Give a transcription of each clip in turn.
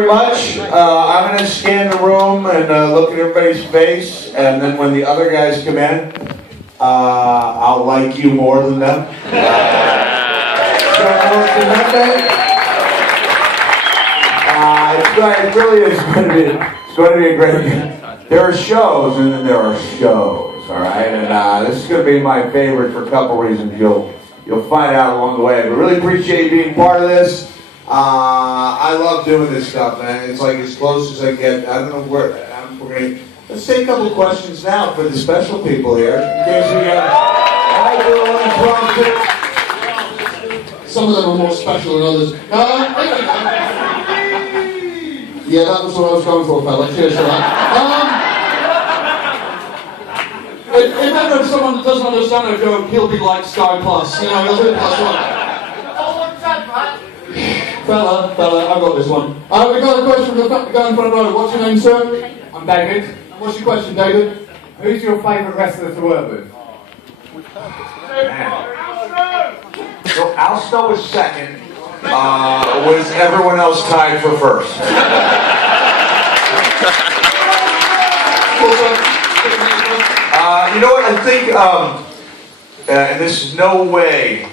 Very much. I'm going to scan the room and look at everybody's face, and then when the other guys come in, I'll like you more than them. It really is going to be. It's going to be a great game. There are shows, and then there are shows. All right, and this is going to be my favorite for a couple reasons. You'll find out along the way. But really appreciate you being part of this. I love doing this stuff, man. It's like as close as I get. I don't know where. Let's take a couple questions now for the special people here. In case we got. Some of them are more special than others. Yeah, that was what I was going for, fella. Cheers for that. If ever someone that doesn't understand a joke, he'll be like Sky Plus. You know, he'll do +1. Fella, I've got this one. We've got a question from the guy in front row. What's your name, sir? I'm David. And what's your question, David? Who's your favourite wrestler to work with? So Alsto was second. Was everyone else tied for first? You know what? I think, and this is no way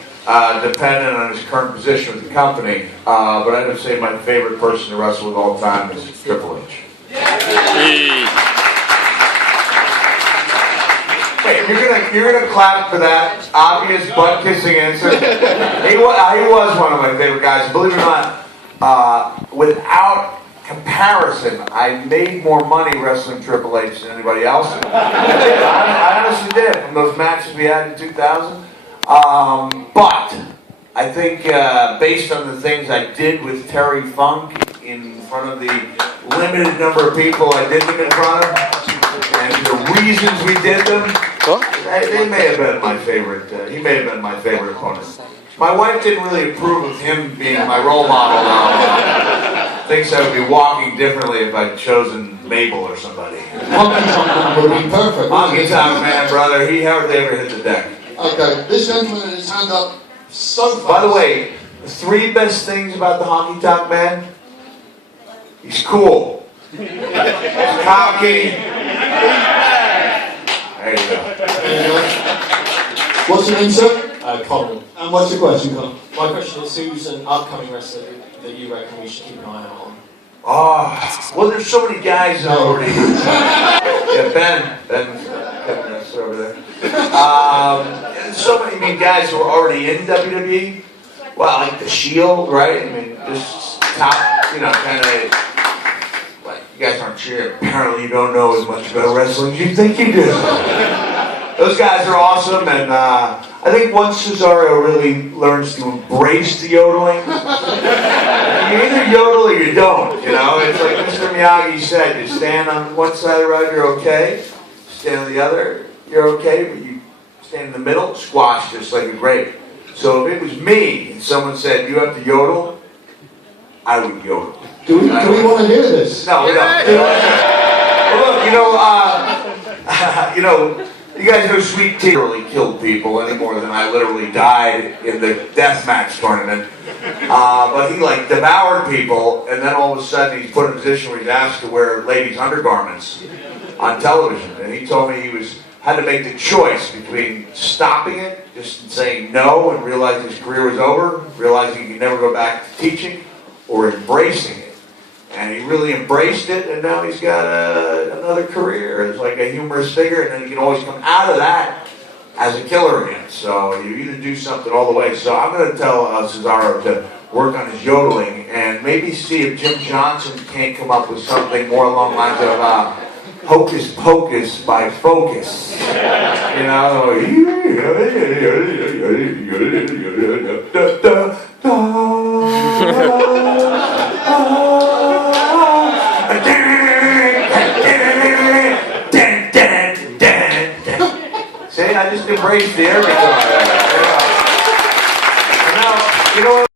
dependent on his current position with the company, but I'd have to say my favorite person to wrestle with all time is Triple H. Wait, you're gonna clap for that obvious butt-kissing answer? He was one of my favorite guys. Believe it or not, without comparison, I made more money wrestling Triple H than anybody else. I honestly did from those matches we had in 2000. But I think based on the things I did with Terry Funk in front of the limited number of people I did them in front of, and the reasons we did them, they may have been my favorite. He may have been my favorite opponent. My wife didn't really approve of him being my role model. Thinks I would be walking differently if I'd chosen Mabel or somebody. Honky Tonk Man would have been perfect. Honky Tonk Man, brother. He hardly ever hit the deck. Okay, this gentleman had his hand up so fast. By the way, the three best things about the Honky Tonk Man: he's cool, he's cocky. There you go. What's your name, sir? Colin. And what's your question, Colin? My question is, who's an upcoming wrestler that you reckon we should keep an eye out on? Oh, well, there's so many guys already. Yeah, Ben, that's over there. So many guys who are already in WWE. Well, like the Shield, right? I mean, just top, kind of. Like, you guys aren't sure. Apparently, you don't know as much about wrestling as you think you do. Those guys are awesome, and I think once Cesaro really learns to embrace the yodeling, you either yodel or you don't, It's like Mr. Miyagi said, you stand on one side of the road, you're okay. Stand on the other, you're okay, but you stand in the middle, squash just like a grape. So if it was me, and someone said, you have to yodel, I would yodel. Do we want to hear this? No, we don't. Well, look, you guys know Sweet Tea literally killed people any more than I literally died in the deathmatch tournament. But he devoured people, and then all of a sudden he's put in a position where he's asked to wear ladies' undergarments on television. And he told me he had to make the choice between stopping it, just saying no and realizing his career was over, realizing he could never go back to teaching, or embracing it. And he really embraced it, and now he's got another career as like a humorous figure, and then he can always come out of that as a killer again. So you either do something all the way. So I'm going to tell Cesaro to work on his yodeling, and maybe see if Jim Johnson can't come up with something more along the lines of Hocus Pocus by Focus. See, I just embraced the air guitar. You know what?